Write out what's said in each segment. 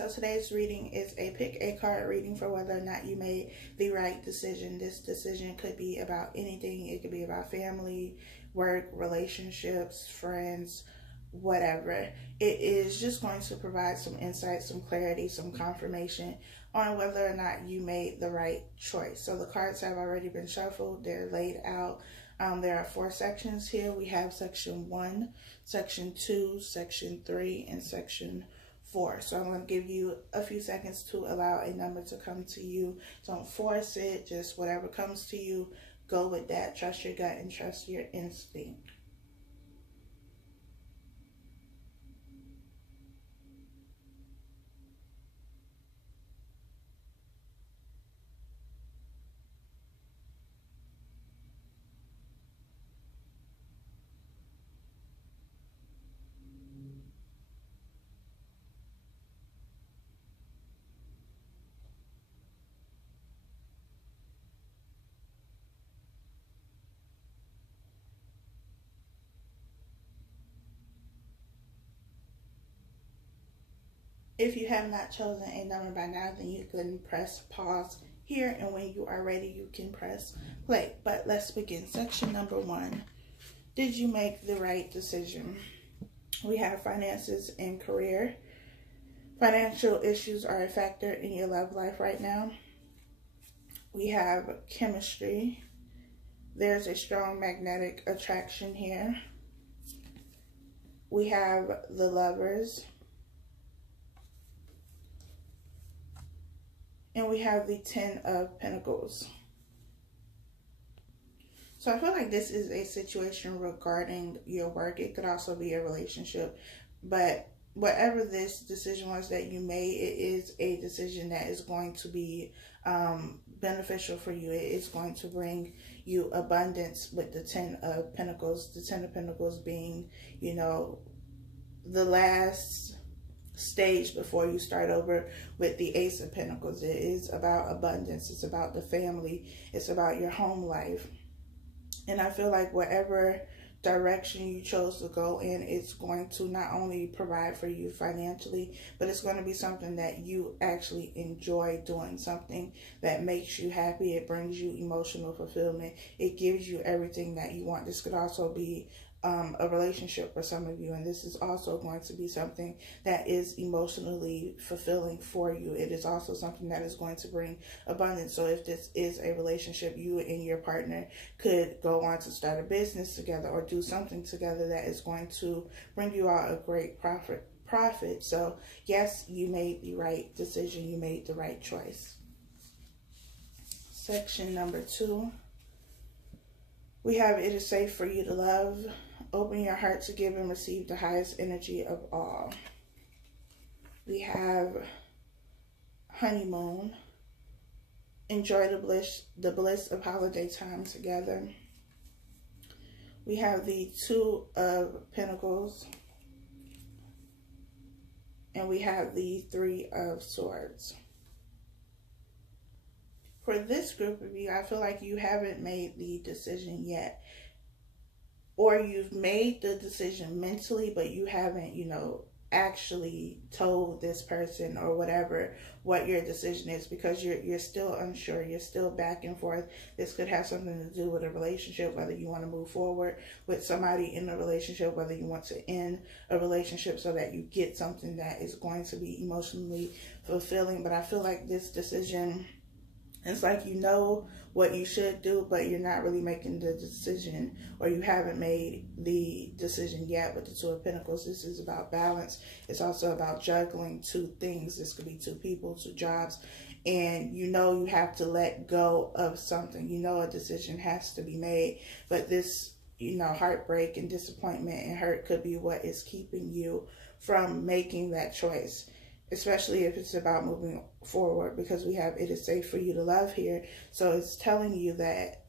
so today's reading is a pick a card reading for whether or not you made the right decision. This decision could be about anything. It could be about family, work, relationships, friends, whatever. It is just going to provide some insight, some clarity, some confirmation on whether or not you made the right choice. So the cards have already been shuffled. They're laid out. There are 4 sections here. We have section 1, section 2, section 3, and section 4. So I'm going to give you a few seconds to allow a number to come to you. Don't force it. Just whatever comes to you, go with that. Trust your gut and trust your instinct. If you have not chosen a number by now, then you can press pause here, and when you are ready, you can press play. But let's begin. Section number 1. Did you make the right decision? We have finances and career. Financial issues are a factor in your love life right now. We have chemistry. There's a strong magnetic attraction here. We have the Lovers. And we have the 10 of Pentacles. So I feel like this is a situation regarding your work. It could also be a relationship. But whatever this decision was that you made, it is a decision that is going to be beneficial for you. It is going to bring you abundance with the 10 of Pentacles. The 10 of Pentacles being, you know, the last stage before you start over with the Ace of Pentacles. It is about abundance. It's about the family. It's about your home life. And I feel like whatever direction you chose to go in, it's going to not only provide for you financially, but it's going to be something that you actually enjoy doing, something that makes you happy. It brings you emotional fulfillment. It gives you everything that you want. This could also be a relationship for some of you, and this is also going to be something that is emotionally fulfilling for you. It is also something that is going to bring abundance. So if this is a relationship, you and your partner could go on to start a business together or do something together that is going to bring you out a great profit. So yes, you made the right decision. You made the right choice. Section number 2. We have it is safe for you to love. Open your heart to give and receive the highest energy of all. We have honeymoon. Enjoy the bliss of holiday time together. We have the 2 of Pentacles. And we have the 3 of Swords. For this group of you, I feel like you haven't made the decision yet. Or you've made the decision mentally, but you haven't, you know, actually told this person or whatever what your decision is, because you're still unsure. You're still back and forth. This could have something to do with a relationship, whether you want to move forward with somebody in a relationship, whether you want to end a relationship so that you get something that is going to be emotionally fulfilling. But I feel like this decision, it's like you know what you should do, but you're not really making the decision, or you haven't made the decision yet with the 2 of Pentacles. This is about balance. It's also about juggling 2 things. This could be 2 people, 2 jobs, and you know you have to let go of something. You know a decision has to be made, but this, you know, heartbreak and disappointment and hurt could be what is keeping you from making that choice. Especially if it's about moving forward, because we have it is safe for you to love here. So it's telling you that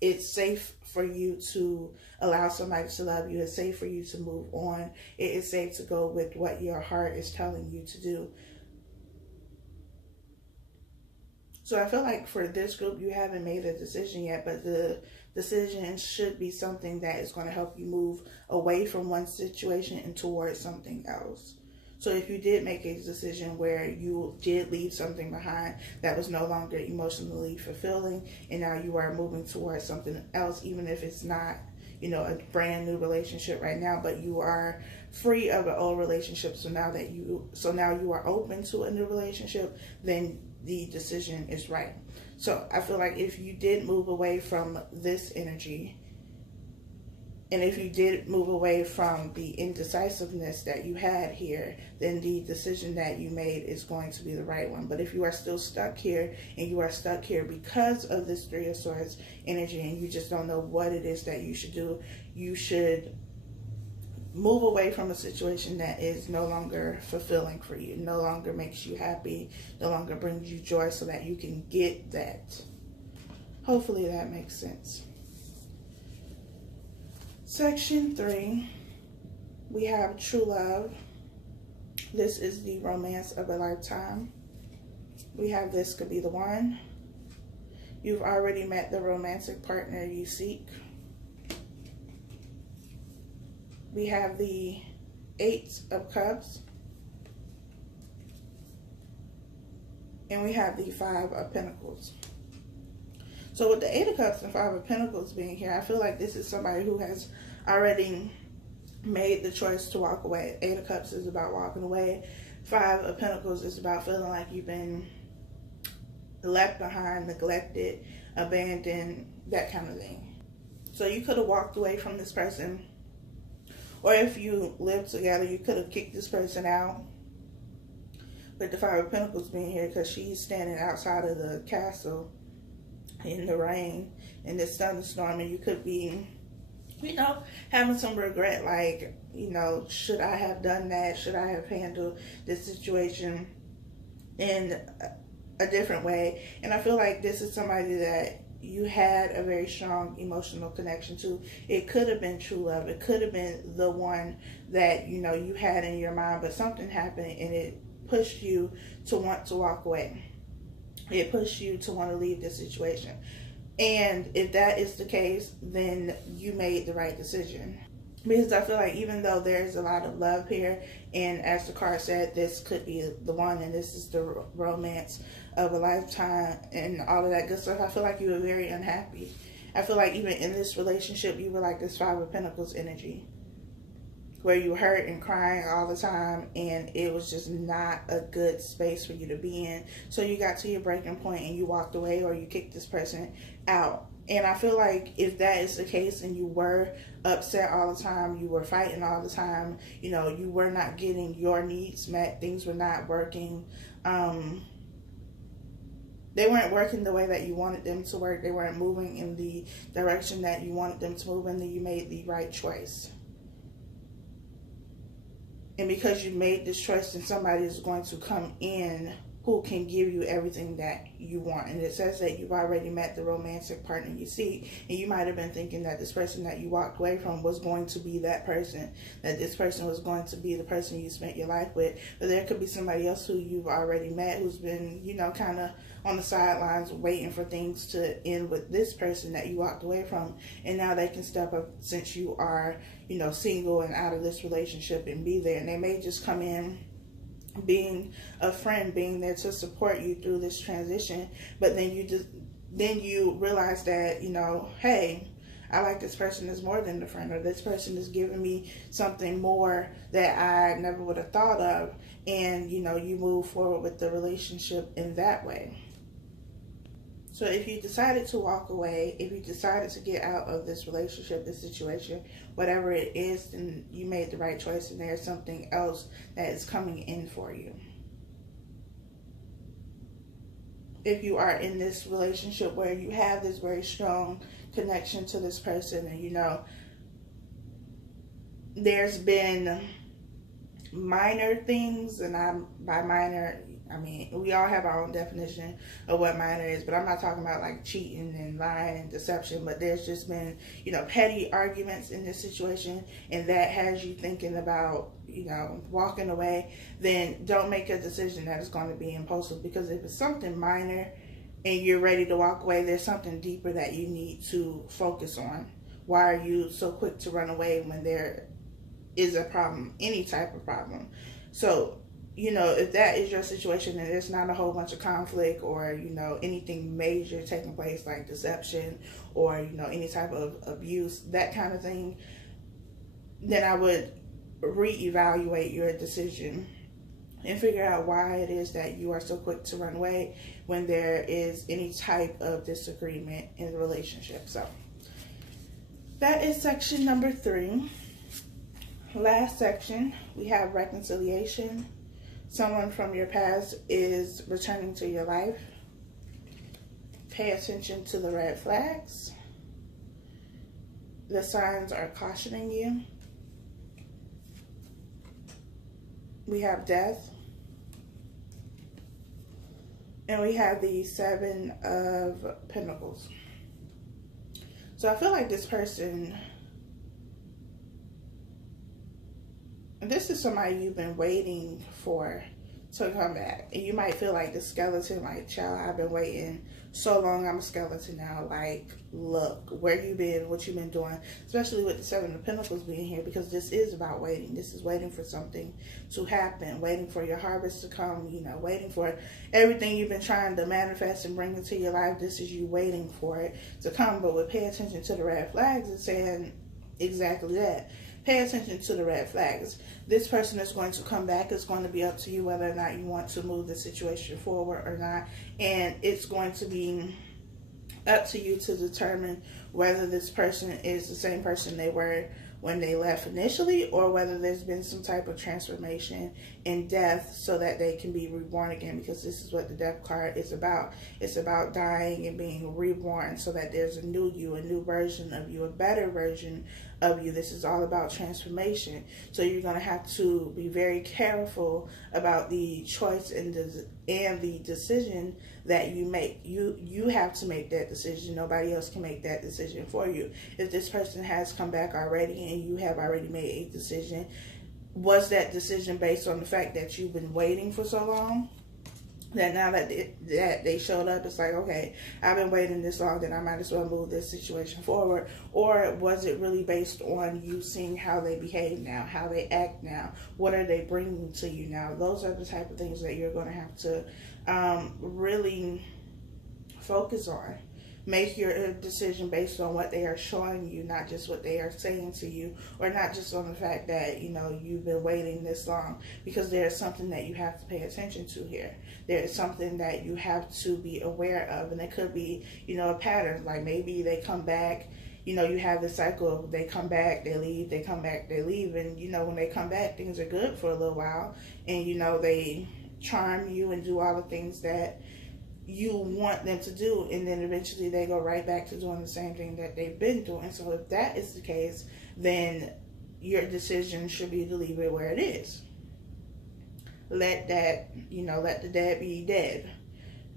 it's safe for you to allow somebody to love you. It's safe for you to move on. It is safe to go with what your heart is telling you to do. So I feel like for this group, you haven't made a decision yet, but the decision should be something that is going to help you move away from one situation and towards something else. So if you did make a decision where you did leave something behind that was no longer emotionally fulfilling, and now you are moving towards something else, even if it's not, you know, a brand new relationship right now, but you are free of an old relationship. So now you are open to a new relationship, then the decision is right. So I feel like if you did move away from this energy, and if you did move away from the indecisiveness that you had here, then the decision that you made is going to be the right one. But if you are still stuck here, and you are stuck here because of this Three of Swords energy, and you just don't know what it is that you should do, you should move away from a situation that is no longer fulfilling for you, no longer makes you happy, no longer brings you joy, so that you can get that. Hopefully that makes sense. Section 3, we have true love. This is the romance of a lifetime. We have this could be the one. You've already met the romantic partner you seek. We have the Eight of Cups. And we have the Five of Pentacles. So with the Eight of Cups and Five of Pentacles being here, I feel like this is somebody who has already made the choice to walk away. Eight of Cups is about walking away. Five of Pentacles is about feeling like you've been left behind, neglected, abandoned, that kind of thing. So you could have walked away from this person. Or if you live together, you could have kicked this person out. With the Five of Pentacles being here, because she's standing outside of the castle in the rain, in this thunderstorm, and you could be, you know, having some regret, like, you know, should I have done that? Should I have handled this situation in a different way? And I feel like this is somebody that you had a very strong emotional connection to. It could have been true love. It could have been the one that, you know, you had in your mind, but something happened and it pushed you to want to walk away. It pushed you to want to leave this situation. And if that is the case, then you made the right decision. Because I feel like even though there's a lot of love here, and as the card said, this could be the one, and this is the romance of a lifetime and all of that good stuff, I feel like you were very unhappy. I feel like even in this relationship, you were like this Five of Pentacles energy, where you hurt and crying all the time, and it was just not a good space for you to be in. So you got to your breaking point and you walked away, or you kicked this person out. And I feel like if that is the case, and you were upset all the time, you were fighting all the time, you know, you were not getting your needs met, things were not working, they weren't working the way that you wanted them to work, they weren't moving in the direction that you wanted them to move in, then you made the right choice. And because you made this choice, then somebody is going to come in who can give you everything that you want. And it says that you've already met the romantic partner you seek. And you might have been thinking that this person that you walked away from was going to be that person, that this person was going to be the person you spent your life with. But there could be somebody else who you've already met, who's been, you know, kind of on the sidelines waiting for things to end with this person that you walked away from. And now they can step up, since you are, you know, single and out of this relationship, and be there. And they may just come in being a friend, being there to support you through this transition. But then you realize that, you know, hey, I like this person as more than a friend, or this person is giving me something more that I never would have thought of. And, you know, you move forward with the relationship in that way. So if you decided to walk away, if you decided to get out of this relationship, this situation, whatever it is, then you made the right choice, and there's something else that is coming in for you. If you are in this relationship where you have this very strong connection to this person, and, you know, there's been minor things, and by minor, I mean, we all have our own definition of what minor is, but I'm not talking about like cheating and lying and deception, but there's just been, you know, petty arguments in this situation, and that has you thinking about, you know, walking away. Then don't make a decision that is going to be impulsive, because if it's something minor and you're ready to walk away, there's something deeper that you need to focus on. Why are you so quick to run away when there is a problem, any type of problem? So, you know, if that is your situation and there's not a whole bunch of conflict or, you know, anything major taking place like deception or, you know, any type of abuse, that kind of thing, then I would reevaluate your decision and figure out why it is that you are so quick to run away when there is any type of disagreement in the relationship. So that is section number 3. Last section, we have reconciliation. Someone from your past is returning to your life. Pay attention to the red flags. The signs are cautioning you. We have death. And we have the 7 of Pentacles. So I feel like this person, this is somebody you've been waiting for to come back. And you might feel like the skeleton, like, child, I've been waiting so long, I'm a skeleton now. Like, look, where you been, what you been doing, especially with the 7 of Pentacles being here, because this is about waiting. This is waiting for something to happen, waiting for your harvest to come, you know, waiting for everything you've been trying to manifest and bring into your life. This is you waiting for it to come. But with pay attention to the red flags, it's saying exactly that. Pay attention to the red flags. This person is going to come back. It's going to be up to you whether or not you want to move the situation forward or not. And it's going to be up to you to determine whether this person is the same person they were when they left initially, or whether there's been some type of transformation in death so that they can be reborn again, because this is what the death card is about. It's about dying and being reborn so that there's a new you, a new version of you, a better version of you. This is all about transformation. So you're going to have to be very careful about the choice and the decision that you make. You have to make that decision. Nobody else can make that decision for you. If this person has come back already and you have already made a decision, was that decision based on the fact that you've been waiting for so long? That now that they showed up, it's like, okay, I've been waiting this long, then I might as well move this situation forward. Or was it really based on you seeing how they behave now, how they act now, what are they bringing to you now? Those are the type of things that you're going to have to really focus on. Make your decision based on what they are showing you, not just what they are saying to you, or not just on the fact that, you know, you've been waiting this long, because there's something that you have to pay attention to here. There is something that you have to be aware of, and it could be, you know, a pattern. Like maybe they come back, you know, you have this cycle of they come back, they leave, they come back, they leave, and, you know, when they come back, things are good for a little while, and, you know, they charm you and do all the things that you want them to do, and then eventually they go right back to doing the same thing that they've been doing. So if that is the case, then your decision should be to leave it where it is. Let that, you know, let the dead be dead,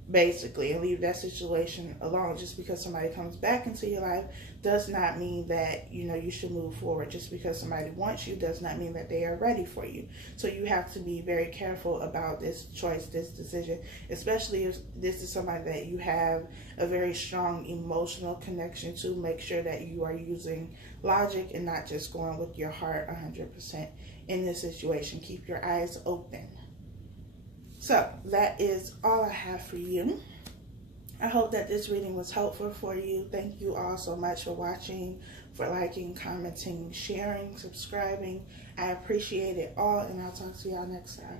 basically, and leave that situation alone. Just because somebody comes back into your life does not mean that, you know, you should move forward. Just because somebody wants you does not mean that they are ready for you. So you have to be very careful about this choice, this decision, especially if this is somebody that you have a very strong emotional connection to. Make sure that you are using logic and not just going with your heart 100% in this situation. Keep your eyes open. So that is all I have for you. I hope that this reading was helpful for you. Thank you all so much for watching, for liking, commenting, sharing, subscribing. I appreciate it all, and I'll talk to y'all next time.